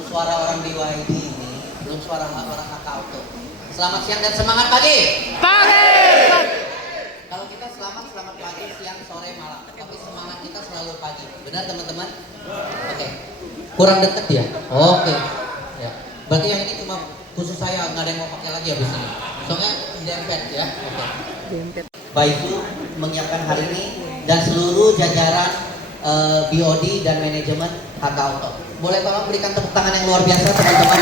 belum suara orang BYD ini, belum suara orang HK Auto. Selamat siang dan semangat pagi. Kalau kita selamat pagi, siang, sore, malam. Tapi semangat kita selalu pagi. Benar teman-teman? Oke. Kurang deket ya? Oke. Ya. Berarti yang ini cuma khusus saya, nggak ada yang mau pakai lagi habis ini. Soalnya dempet ya. Oke. Baisu menyiapkan hari ini dan seluruh jajaran BOD dan manajemen HK Auto. Boleh tolong berikan tepuk tangan yang luar biasa teman-teman.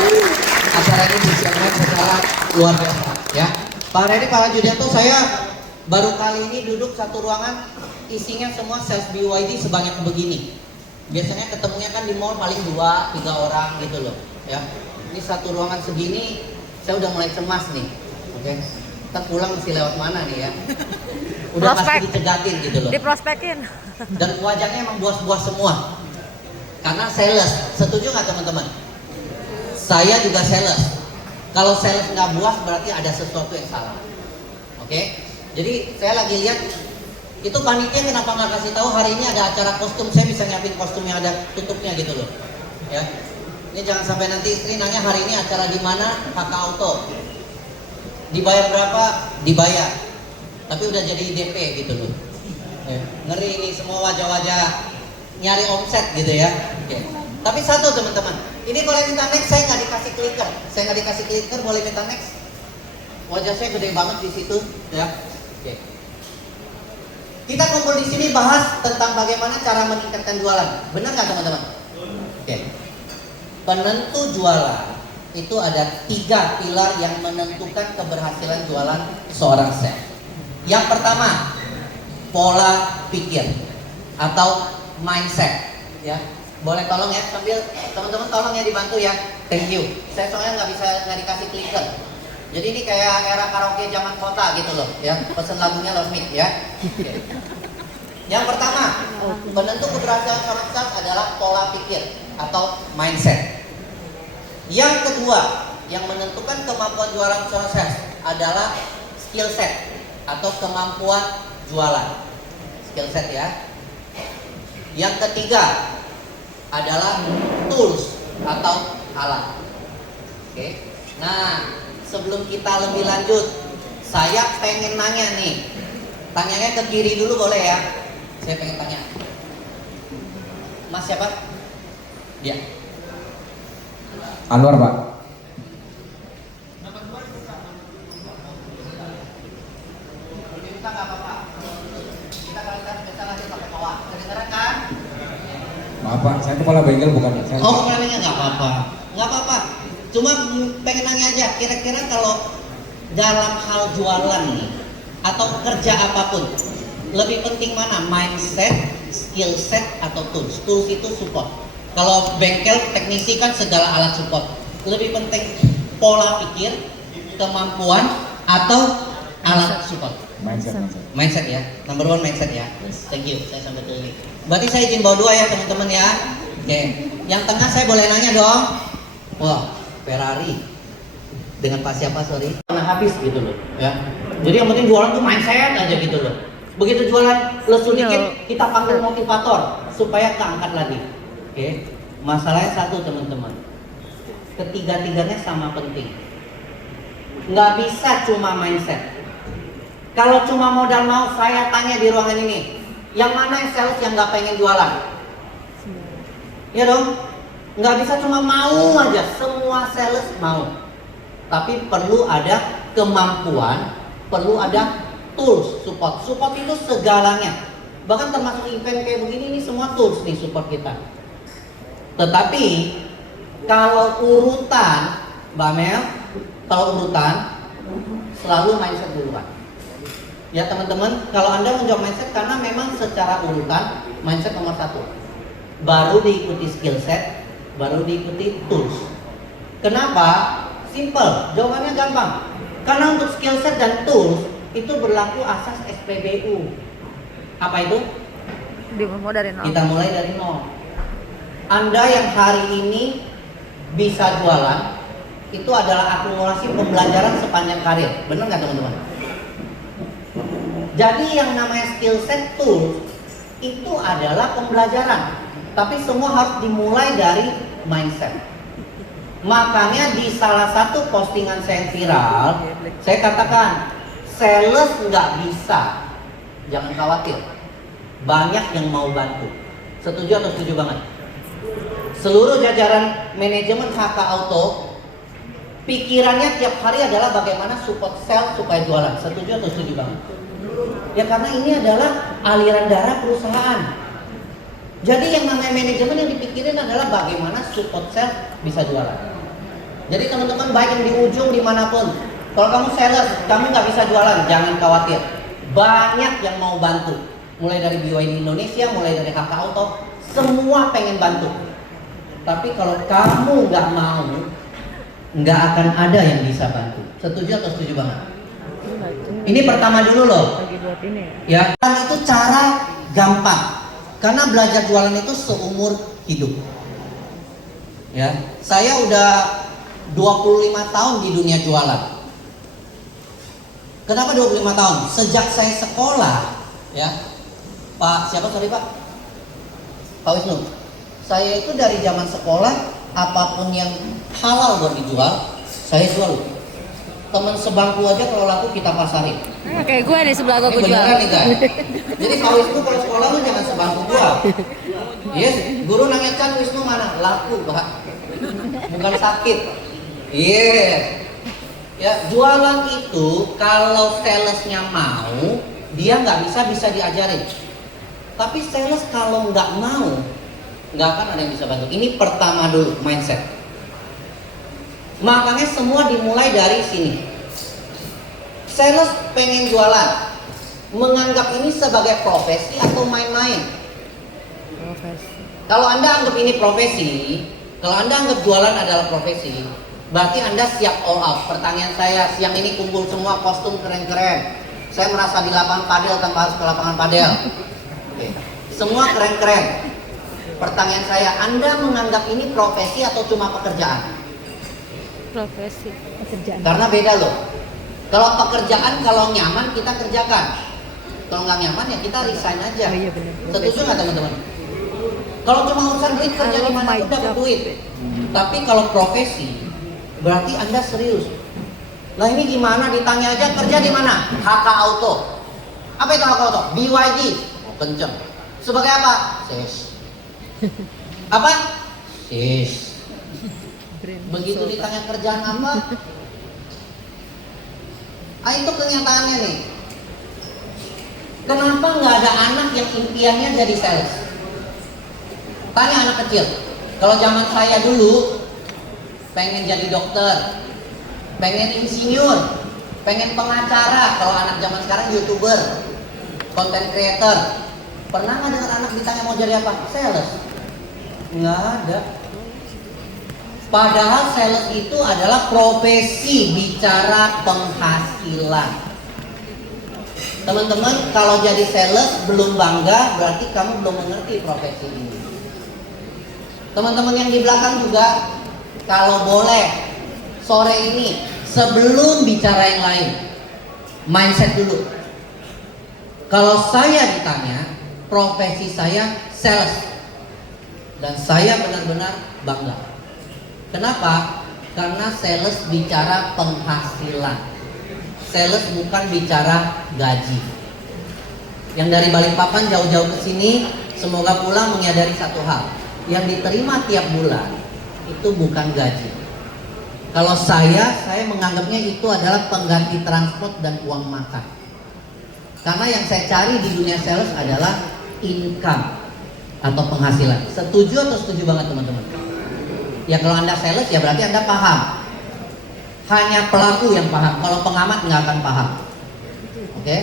Acara ini disiapkan secara luar biasa ya. Pak Redi, Pak Judianto, saya baru kali ini duduk satu ruangan isinya semua sales BYD sebanyak begini. Biasanya ketemunya kan di mall paling 2-3 orang gitu loh ya. Ini satu ruangan segini saya udah mulai cemas nih. Oke. Kita pulang mesti lewat mana nih ya? Udah pasti dicegatin gitu loh. Diprospekin. Dan wajahnya emang buas-buas semua. Karena sales. Setuju nggak teman-teman? Saya juga sales. Kalau sales nggak buas berarti ada sesuatu yang salah. Oke? Jadi saya lagi lihat itu panitia kenapa nggak kasih tahu hari ini ada acara kostum, saya bisa nyiapin kostum yang ada tutupnya gitu loh. Ya. Ini jangan sampai nanti istri nanya hari ini acara di mana, HK Auto. Dibayar berapa? Dibayar. Tapi udah jadi DP gitu loh. Ya. Ngeri ini semua wajah-wajah nyari omset gitu ya. Oke. Tapi satu teman-teman, ini boleh minta next, saya nggak dikasih clicker. Saya nggak dikasih clicker, boleh minta next. Wajah saya gede banget di situ ya. Oke. Kita kumpul di sini bahas tentang bagaimana cara meningkatkan jualan. Benar nggak teman-teman? Oke. Penentu jualan itu ada 3 pilar yang menentukan keberhasilan jualan seorang sales. Yang pertama, pola pikir atau mindset. Ya, boleh tolong ya sambil teman-teman tolong ya dibantu ya. Thank you. Saya soalnya nggak dikasih clicker. Jadi ini kayak era karaoke zaman kota gitu loh, ya. Pesen lagunya lewat mic ya. Okay. Yang pertama, penentu keberhasilan seorang sales adalah pola pikir atau mindset. Yang kedua, yang menentukan kemampuan jualan seorang sales adalah skill set atau kemampuan jualan. Skill set ya. Yang ketiga adalah tools atau alat. Oke. Nah, sebelum kita lebih lanjut, saya pengen nanya nih. Tanyanya ke kiri dulu boleh ya? Saya pengen tanya. Mas siapa? Dia. Anwar, Pak. Kita nggak apa-apa. Kita kalau kita biasa nanti pakai bawah. Kedengeran kan? Maaf, Pak. Saya kepala bengkel bukan. Oh, kepalanya nggak apa-apa. Nggak apa-apa. Cuma pengen nanya aja, kira-kira kalau dalam hal jualan nih atau kerja apapun, lebih penting mana? Mindset, skill set, atau tools? Tools itu support. Kalau bengkel teknisi kan segala alat support. Lebih penting pola pikir, kemampuan, atau alat support? Mindset ya. Number 1 mindset ya. Thank you. Saya sampai ke ini. Berarti saya izin bawa 2 ya teman-teman ya. Oke. Yang tengah saya boleh nanya dong. Wah, Ferrari dengan Pak siapa sorry pernah habis gitu loh ya. Jadi yang penting jualan tuh mindset aja gitu loh. Begitu jualan lesu dikit kita panggil motivator supaya keangkat lagi. Oke. Masalahnya satu teman-teman, ketiga-tiganya sama penting. Nggak bisa cuma mindset. Kalau cuma modal mau, saya tanya di ruangan ini, yang mana yang sales yang nggak pengen jualan? Ya dong. Nggak bisa cuma mau aja, semua sales mau. Tapi perlu ada kemampuan, perlu ada tools, support. Support itu segalanya. Bahkan termasuk event kayak begini, ini semua tools nih support kita. Tetapi kalau urutan, Mbak Mel, kalau urutan selalu mindset duluan. Ya teman-teman, kalau Anda menjawab mindset karena memang secara urutan mindset nomor 1. Baru diikuti skill set, baru diikuti tools. Kenapa? Simple, jawabannya gampang. Karena untuk skill set dan tools itu berlaku asas SPBU. Apa itu? Dimulai dari nol. Kita mulai dari nol. Anda yang hari ini bisa jualan itu adalah akumulasi pembelajaran sepanjang karir. Benar nggak teman-teman? Jadi yang namanya skill set tools itu adalah pembelajaran. Tapi semua harus dimulai dari mindset. Makanya di salah satu postingan saya yang viral, saya katakan sales nggak bisa, jangan khawatir, banyak yang mau bantu. Setuju atau setuju banget? Seluruh jajaran manajemen HK Auto pikirannya tiap hari adalah bagaimana support sales supaya jualan. Setuju atau setuju banget? Ya karena ini adalah aliran darah perusahaan. Jadi yang namanya manajemen yang dipikirin adalah bagaimana support sales bisa jualan. Jadi teman-teman baik yang di ujung dimanapun, kalau kamu sales, kamu nggak bisa jualan, jangan khawatir. Banyak yang mau bantu. Mulai dari BYD Indonesia, mulai dari HK Auto, semua pengen bantu. Tapi kalau kamu nggak mau, nggak akan ada yang bisa bantu. Setuju atau setuju banget? Ini pertama dulu loh. Ya, itu cara gampang. Karena belajar jualan itu seumur hidup. Ya, saya udah 25 tahun di dunia jualan. Kenapa 25 tahun? Sejak saya sekolah, ya. Pak, siapa tadi Pak? Pak Wisnu. Saya itu dari zaman sekolah, apapun yang halal buat dijual, saya jual. Teman sebangku aja kalau laku kita pasarin. Kayak gue nih sebelah gue jual. Beneran nih guys. Jadi Pak Wisnu kalau sekolah lu jangan sebangku gua. Yes, guru nanya kan Wisnu mana? Laku Pak. Bukan sakit. Yes. Ya, jualan itu kalau salesnya mau, dia nggak bisa diajarin. Tapi sales kalau nggak mau, nggak akan ada yang bisa bantu. Ini pertama dulu mindset. Makanya semua dimulai dari sini. Sales pengen jualan, menganggap ini sebagai profesi atau main-main. Profesi. Kalau Anda anggap ini profesi, kalau Anda anggap jualan adalah profesi, berarti Anda siap all out. Pertanyaan saya, siang ini kumpul semua kostum keren-keren. Saya merasa di lapangan padel tanpa harus ke lapangan padel. Oke. Semua keren-keren. Pertanyaan saya, Anda menganggap ini profesi atau cuma pekerjaan? Profesi. Pekerjaan. Karena beda loh. Kalau pekerjaan, kalau nyaman kita kerjakan. Kalau nggak nyaman ya kita resign aja. Oh, iya benar. Setuju nggak teman-teman? Kalau cuma urusan duit kerja di mana pun dapat duit. Tapi kalau profesi, berarti Anda serius. Lah ini gimana? Ditanya aja kerja di mana? HK Auto. Apa itu HK Auto? BYD. Oh, kenceng. Sebagai apa? Sis. Apa? Sis. Begitu ditanya kerjaan apa? Itu kenyataannya nih. Kenapa nggak ada anak yang impiannya jadi sales? Tanya anak kecil. Kalau zaman saya dulu pengen jadi dokter, pengen insinyur, pengen pengacara. Kalau anak zaman sekarang YouTuber, content creator. Pernah nggak dengar anak ditanya mau jadi apa? Sales. Nggak ada. Padahal sales itu adalah profesi bicara penghasilan. Teman-teman, kalau jadi sales belum bangga, berarti kamu belum mengerti profesi ini. Teman-teman yang di belakang juga, kalau boleh sore ini sebelum bicara yang lain, mindset dulu. Kalau saya ditanya, profesi saya sales, dan saya benar-benar bangga. Kenapa? Karena sales bicara penghasilan. Sales bukan bicara gaji. Yang dari Balikpapan jauh-jauh ke sini, semoga pulang menyadari satu hal. Yang diterima tiap bulan itu bukan gaji. Kalau saya menganggapnya itu adalah pengganti transport dan uang makan. Karena yang saya cari di dunia sales adalah income atau penghasilan. Setuju atau setuju banget teman-teman? Ya kalau Anda sales ya berarti Anda paham. Hanya pelaku yang paham, kalau pengamat nggak akan paham. Oke?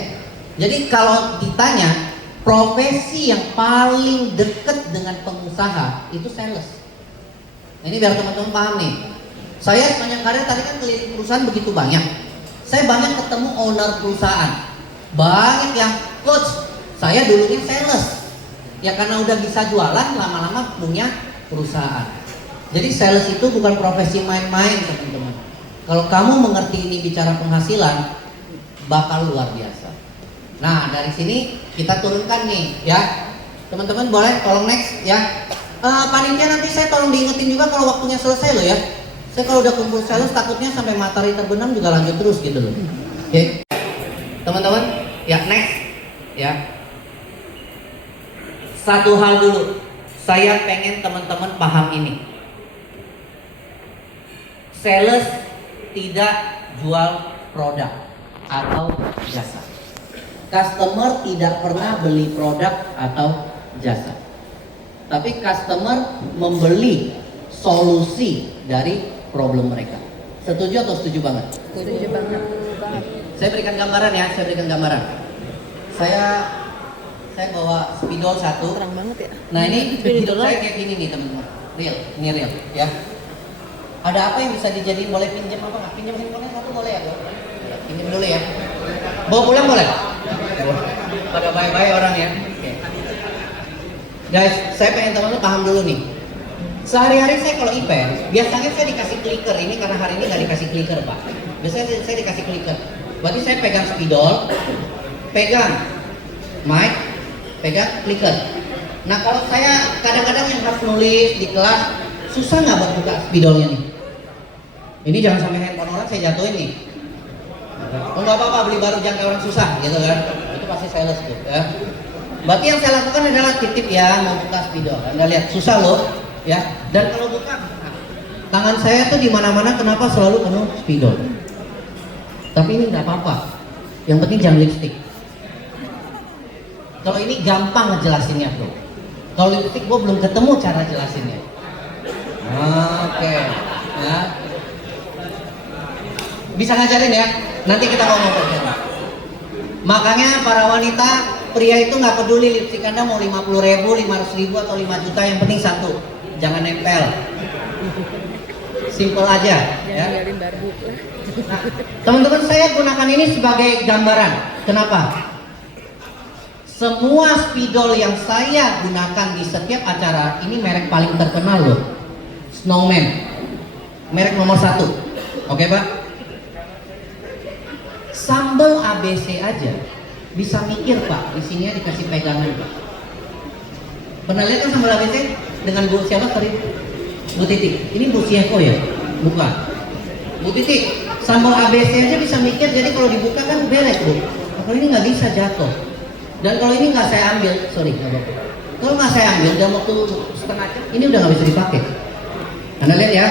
Jadi kalau ditanya profesi yang paling dekat dengan pengusaha itu sales. Nah, ini biar teman-teman paham nih. Saya sepanjang karir tadi kan keliling perusahaan begitu banyak. Saya banyak ketemu owner perusahaan. Banyak yang coach, saya dulunya sales. Ya karena udah bisa jualan, lama-lama punya perusahaan. Jadi sales itu bukan profesi main-main teman-teman. Kalau kamu mengerti ini bicara penghasilan, bakal luar biasa. Nah dari sini kita turunkan nih ya. Teman-teman boleh tolong next ya. Panitia nanti saya tolong diingetin juga kalau waktunya selesai loh ya. Saya kalau udah kumpul sales takutnya sampai matahari terbenam juga lanjut terus gitu loh. Oke. Teman-teman, ya next ya. Satu hal dulu, saya pengen teman-teman paham ini. Sales tidak jual produk atau jasa. Customer tidak pernah beli produk atau jasa. Tapi customer membeli solusi dari problem mereka. Setuju atau setuju banget? Setuju banget. Saya berikan gambaran ya, Saya bawa spidol satu. Terang banget ya. Nah ini hidup saya kayak gini nih teman-teman. Ini real ya. Ada apa yang bisa dijadiin, boleh pinjam apa nggak? Pinjam handphonenya satu boleh ya, Bro? Pinjam dulu ya. Bawa pulang boleh? Pada bye-bye orang ya. Oke. Guys, saya pengen teman-teman paham dulu nih. Sehari-hari saya kalau event, biasanya saya dikasih clicker. Ini karena hari ini nggak dikasih clicker, Pak. Biasanya saya dikasih clicker. Berarti saya pegang spidol, pegang mic, pegang clicker. Nah kalau saya kadang-kadang yang harus nulis di kelas, susah nggak buat buka spidolnya nih? Ini jangan sampai handphone orang saya jatuhin nih. Oh nggak apa-apa, beli baru jangan kayak orang susah gitu kan? Itu pasti sales tuh ya. Berarti yang saya lakukan adalah titip ya, mau buka spidol. Anda lihat susah loh ya. Dan kalau buka, tangan saya tuh di mana-mana kenapa selalu penuh spidol. Tapi ini nggak apa-apa. Yang penting jangan lipstick. Kalau ini gampang ngejelasinnya bro. Kalau lipstick gue belum ketemu cara jelasinnya. Oke, ya. Bisa ngajarin ya. Nanti kita ngomong kerjaan. Makanya para wanita, pria itu nggak peduli lipstick Anda mau 50.000, 500.000 atau 5 juta, yang penting satu, jangan nempel. Simple aja. Ya. Nah, teman-teman saya gunakan ini sebagai gambaran. Kenapa? Semua spidol yang saya gunakan di setiap acara ini merek paling terkenal loh, Snowman, merek nomor 1. Oke Pak? Sambal ABC aja bisa mikir Pak, di sini dikasih pegangan Pak. Pernah lihat kan sambal ABC dengan Bu siapa tadi? Bu Titik. Ini Bu CFO ya? Bukan. Bu Titik, sambal ABC aja bisa mikir, jadi kalau dibuka kan beres Bu. Kalau ini nggak bisa jatuh. Dan kalau ini nggak saya ambil, sorry nggak apa-apa. Kalau nggak saya ambil dalam waktu setengah jam, ini udah nggak bisa dipakai. Anda lihat ya.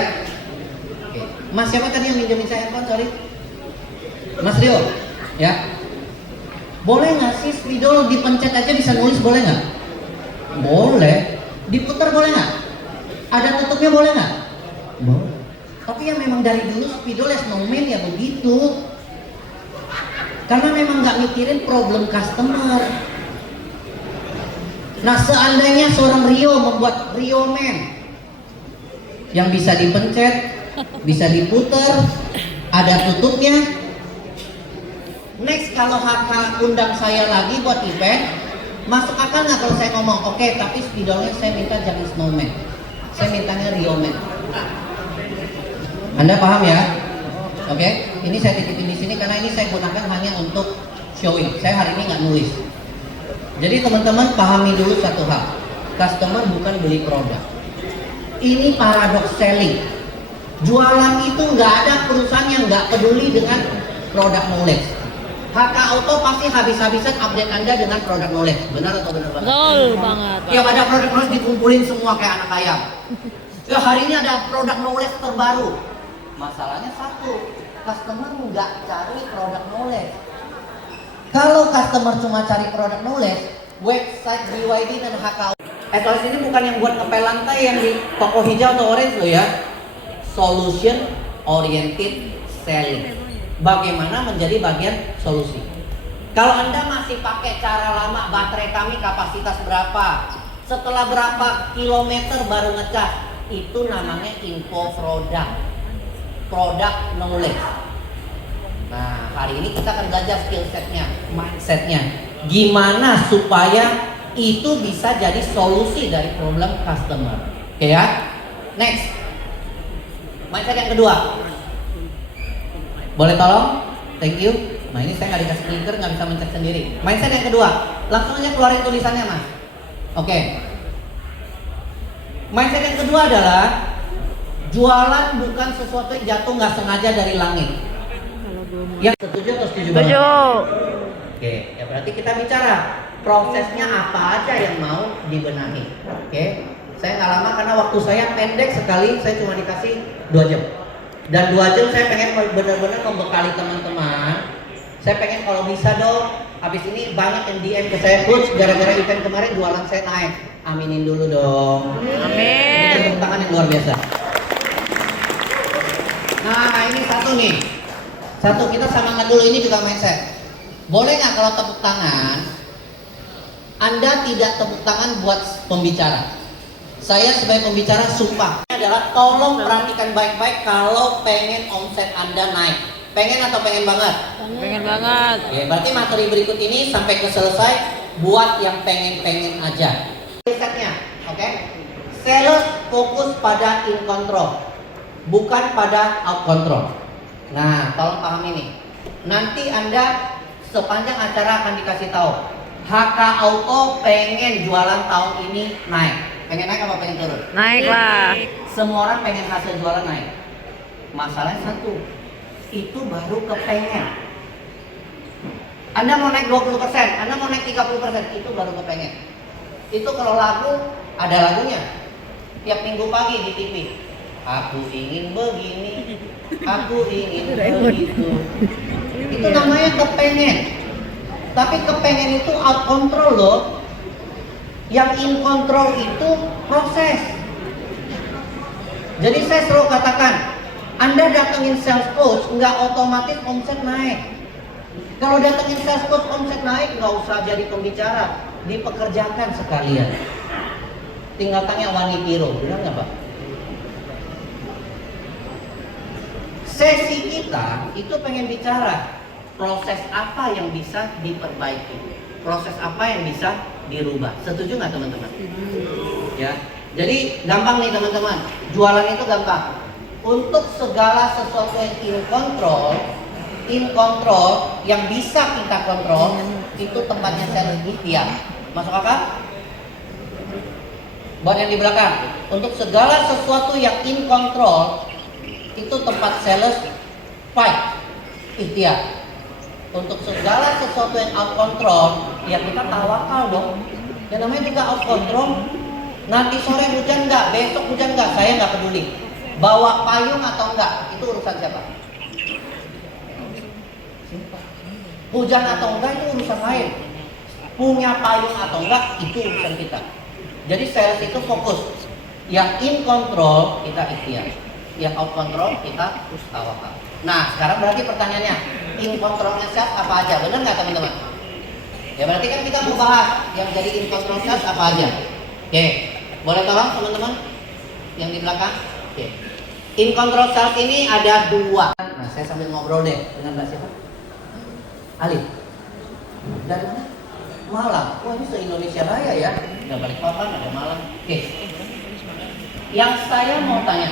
Oke. Mas siapa tadi yang minjemin saya handphone? Sorry. Mas Rio, ya. Boleh nggak sih spidol dipencet aja bisa nulis, boleh nggak? Boleh. Diputar boleh nggak? Ada tutupnya boleh nggak? Boleh. Tapi yang memang dari dulu spidol ya Snowman ya begitu. Karena memang nggak mikirin problem customer. Nah seandainya seorang Rio membuat Rio Man yang bisa dipencet, bisa diputar, ada tutupnya. Next kalau HK undang saya lagi buat event, masuk akal nggak kalau saya ngomong, oke, tapi spidolnya saya minta jangan Snowman, saya mintanya Rio Man. Anda paham ya? Oke, ini saya titipin di sini karena ini saya gunakan hanya untuk showing. Saya hari ini nggak nulis. Jadi teman-teman pahami dulu satu hal, customer bukan beli produk. Ini paradox selling. Jualan itu nggak ada perusahaan yang nggak peduli dengan produk knowledge. HK Auto pasti habis-habisan update Anda dengan produk knowledge. Benar atau benar banget? Betul banget. Tiap ada produk knowledge dikumpulin semua kayak anak ayam. Ya hari ini ada produk knowledge terbaru. Masalahnya satu, customer nggak cari produk knowledge. Kalau customer cuma cari produk knowledge, website BYD dan HK SOS ini bukan yang buat ngepel lantai yang di toko hijau atau orange loh ya. Solution oriented selling. Bagaimana menjadi bagian solusi. Kalau Anda masih pakai cara lama, baterai kami kapasitas berapa, setelah berapa kilometer baru ngecas, itu namanya info produk knowledge. Nah hari ini kita akan belajar skill setnya, mindsetnya, gimana supaya itu bisa jadi solusi dari problem customer. Oke ya. Next, mindset yang kedua. Boleh tolong? Thank you. Nah ini saya nggak dikasih clicker, nggak bisa mencet sendiri. Mindset yang kedua, langsung aja keluarin tulisannya mas. Oke. Mindset yang kedua adalah jualan bukan sesuatu yang jatuh nggak sengaja dari langit. Yang setuju atau setuju? Setuju. Oke, ya berarti kita bicara prosesnya apa aja yang mau dibenahi. Oke, saya nggak lama karena waktu saya pendek sekali, saya cuma dikasih 2 jam. Dan 2 jam saya pengen benar-benar membekali teman-teman. Saya pengen kalau bisa dong, habis ini banyak yang DM ke saya, coach, gara-gara event kemarin jualan saya naik. Aminin dulu dong. Amin. Ini tepuk tangan yang luar biasa. Nah ini satu nih. Satu, kita samakan dulu, ini juga mindset. Boleh nggak kalau tepuk tangan, Anda tidak tepuk tangan buat pembicara. Saya sebagai pembicara sumpah. Ini adalah tolong perhatikan baik-baik kalau pengen omset Anda naik. Pengen atau pengen banget? Pengen banget. Oke, berarti materi berikut ini sampai ke selesai buat yang pengen-pengen aja. Mindsetnya, oke? Sales fokus pada in control, bukan pada out control. Nah, tolong pahami nih. Nanti Anda sepanjang acara akan dikasih tahu. HK Auto pengen jualan tahun ini naik. Pengen naik apa pengen turun? Naik lah. Semua orang pengen hasil jualan naik. Masalahnya satu, itu baru kepengen. Anda mau naik 20%, Anda mau naik 30%, itu baru kepengen. Itu kalau lagu, ada lagunya. Tiap minggu pagi di TV. Aku ingin begini, aku ingin begitu. Itu namanya kepengen. Tapi kepengen itu out control loh. Yang in control itu proses. Jadi saya selalu katakan, Anda datengin sales coach nggak otomatis omset naik. Kalau datengin sales coach omset naik, nggak usah jadi pembicara, dipekerjakan sekalian. Tinggal tanya Wani Piro, benar nggak Pak? Sesi kita itu pengen bicara proses apa yang bisa diperbaiki, proses apa yang bisa dirubah. Setuju nggak teman-teman? Ya, jadi gampang nih teman-teman. Jualan itu gampang. Untuk segala sesuatu yang in control yang bisa kita kontrol, itu tempatnya sales ikhtiar. Masuk akal? Buat yang di belakang, untuk segala sesuatu yang in control, itu tempat sales fight, ikhtiar. Untuk segala sesuatu yang out control, ya kita tawakal dong. Yang namanya juga out control. Nanti sore hujan nggak, besok hujan nggak, saya nggak peduli. Bawa payung atau enggak, itu urusan siapa? Hujan atau enggak itu urusan lain. Punya payung atau enggak, itu urusan kita. Jadi sales itu fokus. Yang in control kita ikhtiar, yang out control kita tawakal. Nah sekarang berarti pertanyaannya, in controlnya sales apa aja? Benar nggak teman-teman? Ya berarti kan kita mau bahas yang jadi in control sales apa aja. Oke, boleh tolong teman-teman yang di belakang? Oke. In control sales ini ada 2. Nah saya sambil ngobrol deh dengan Mbak siapa? Ali. Dari mana? Malang. Wah ini se-Indonesia Raya ya. Udah Balikpapan, ada Malang. Oke. Yang saya mau tanya,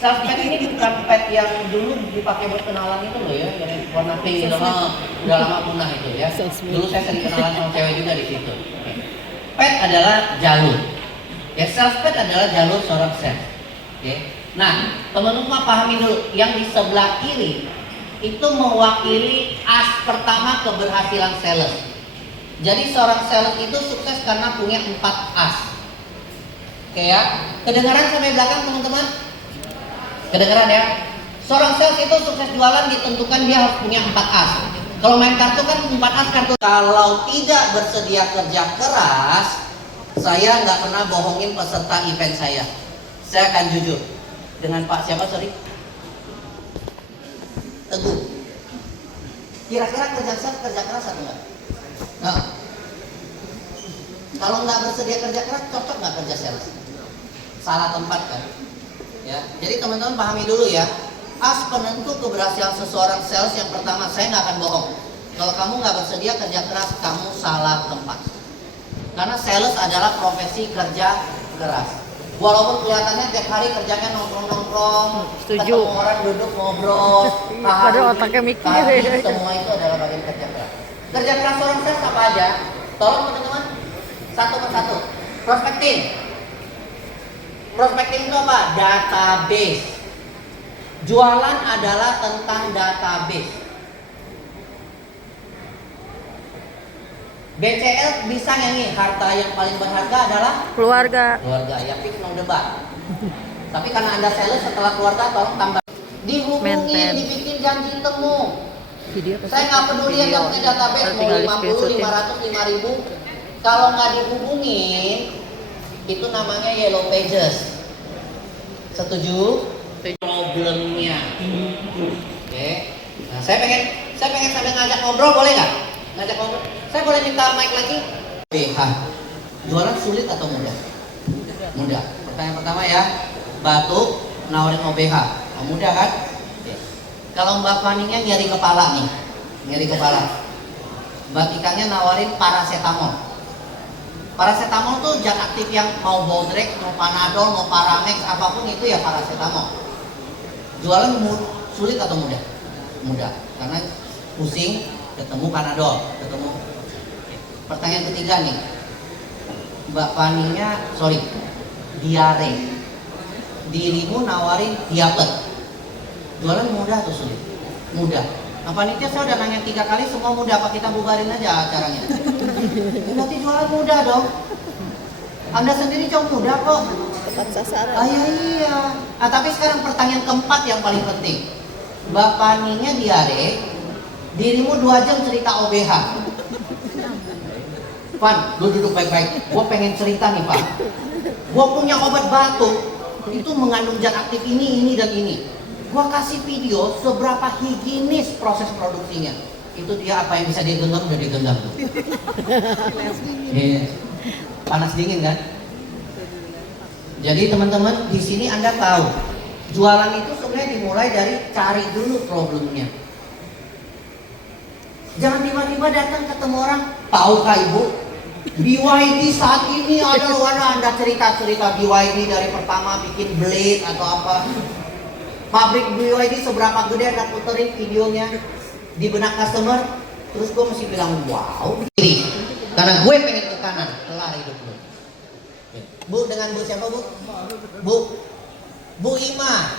sales pad ini bukan pad yang dulu dipakai buat kenalan itu loh ya, yang warna pink itu, udah lama punah itu ya. Dulu saya sering kenalan sama cewek juga di situ. Oke. Pad adalah jalur. Ya, sales pad adalah jalur seorang sales. Oke. Nah, teman-teman pahami dulu, yang di sebelah kiri itu mewakili as pertama keberhasilan sales. Jadi seorang sales itu sukses karena punya 4 as. Oke ya, kedengaran sampai belakang teman-teman? Kedengaran ya? Seorang sales itu sukses jualan ditentukan dia harus punya 4 as. Kalau main kartu kan 4 as kartu. Kalau tidak bersedia kerja keras, saya nggak pernah bohongin peserta event saya. Saya akan jujur. Dengan Pak siapa sorry? Teguh. Kira-kira kerja keras atau enggak? Nah, kalau nggak bersedia kerja keras, cocok nggak kerja sales? Salah tempat kan? Ya, jadi teman-teman pahami dulu ya. As penentu keberhasilan seseorang sales yang pertama, saya nggak akan bohong. Kalau kamu nggak bersedia kerja keras, kamu salah tempat. Karena sales adalah profesi kerja keras. Walaupun kelihatannya tiap hari kerjanya nongkrong-nongkrong, ketemu orang duduk ngobrol, Padahal otaknya mikir. semua itu adalah bagian kerja keras. Kerja keras seorang sales apa aja? Tolong teman-teman, satu persatu. Prospecting. Prospecting itu apa? Database. Jualan adalah tentang database. BCL bisa nyanyi, harta yang paling berharga adalah Keluarga. keluarga. Ya fix no debat. Tapi karena Anda sales setelah keluarga tolong tambah. Dihubungin, Maintain. dibikin janji temu. Video Saya nggak peduli yang punya database mau 50, 500, 5000. Kalau nggak dihubungin, itu namanya yellow pages. Setuju? Problemnya. Oke. Nah, saya pengen sambil ngajak ngobrol, boleh nggak? Ngajak ngobrol. Saya boleh minta mic lagi? BH. Jualan sulit atau mudah? Mudah. Pertanyaan pertama ya. Batuk, nawarin OBH. Oh, mudah kan? Oke. Kalau Mbak Faninya nyeri kepala nih, nyeri kepala. Mbak Tikanya nawarin paracetamol. Paracetamol tuh zat aktif yang mau Bodrek, mau Panadol, mau Paramex, apapun itu ya paracetamol. Jualan sulit atau mudah? Mudah, karena pusing, ketemu Panadol, ketemu. Pertanyaan ketiga nih, Mbak Faninya, diare. Dirimu nawarin diapet. Jualan mudah atau sulit? Mudah. Nah, panitia saya udah nanya 3 kali, semua mudah. Apa kita bubarin aja acaranya? Ya, berarti jualan mudah dong. Anda sendiri jauh mudah kok. Tepat sasaran. Iya. Nah, tapi sekarang pertanyaan keempat yang paling penting. Mbak Faninya diare, dirimu 2 jam cerita OBH. Pan, lu duduk baik-baik. Gua pengen cerita nih, Pak. Gua punya obat batuk. Itu mengandung zat aktif ini, dan ini. Gua kasih video seberapa higienis proses produksinya. Itu dia apa yang bisa dia genggam, udah dia genggam. Panas dingin kan? Jadi teman-teman di sini Anda tahu, jualan itu sebenarnya dimulai dari cari dulu problemnya. Jangan tiba-tiba datang ketemu orang, tahukah ibu? BYD saat ini ada Anda cerita-cerita BYD dari pertama bikin blade atau apa. Pabrik BYD seberapa gede Anda puterin videonya di benak customer, terus gue mesti bilang wow. Karena gue pengen ke kanan, kelar hidup lu. Bu, dengan Bu siapa Bu? Bu Ima.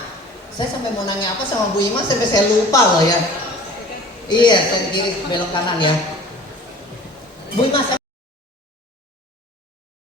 Saya sampai mau nanya apa sama Bu Ima sampai saya lupa loh ya. Iya, saya kiri belok kanan ya. Bu Ima siapa?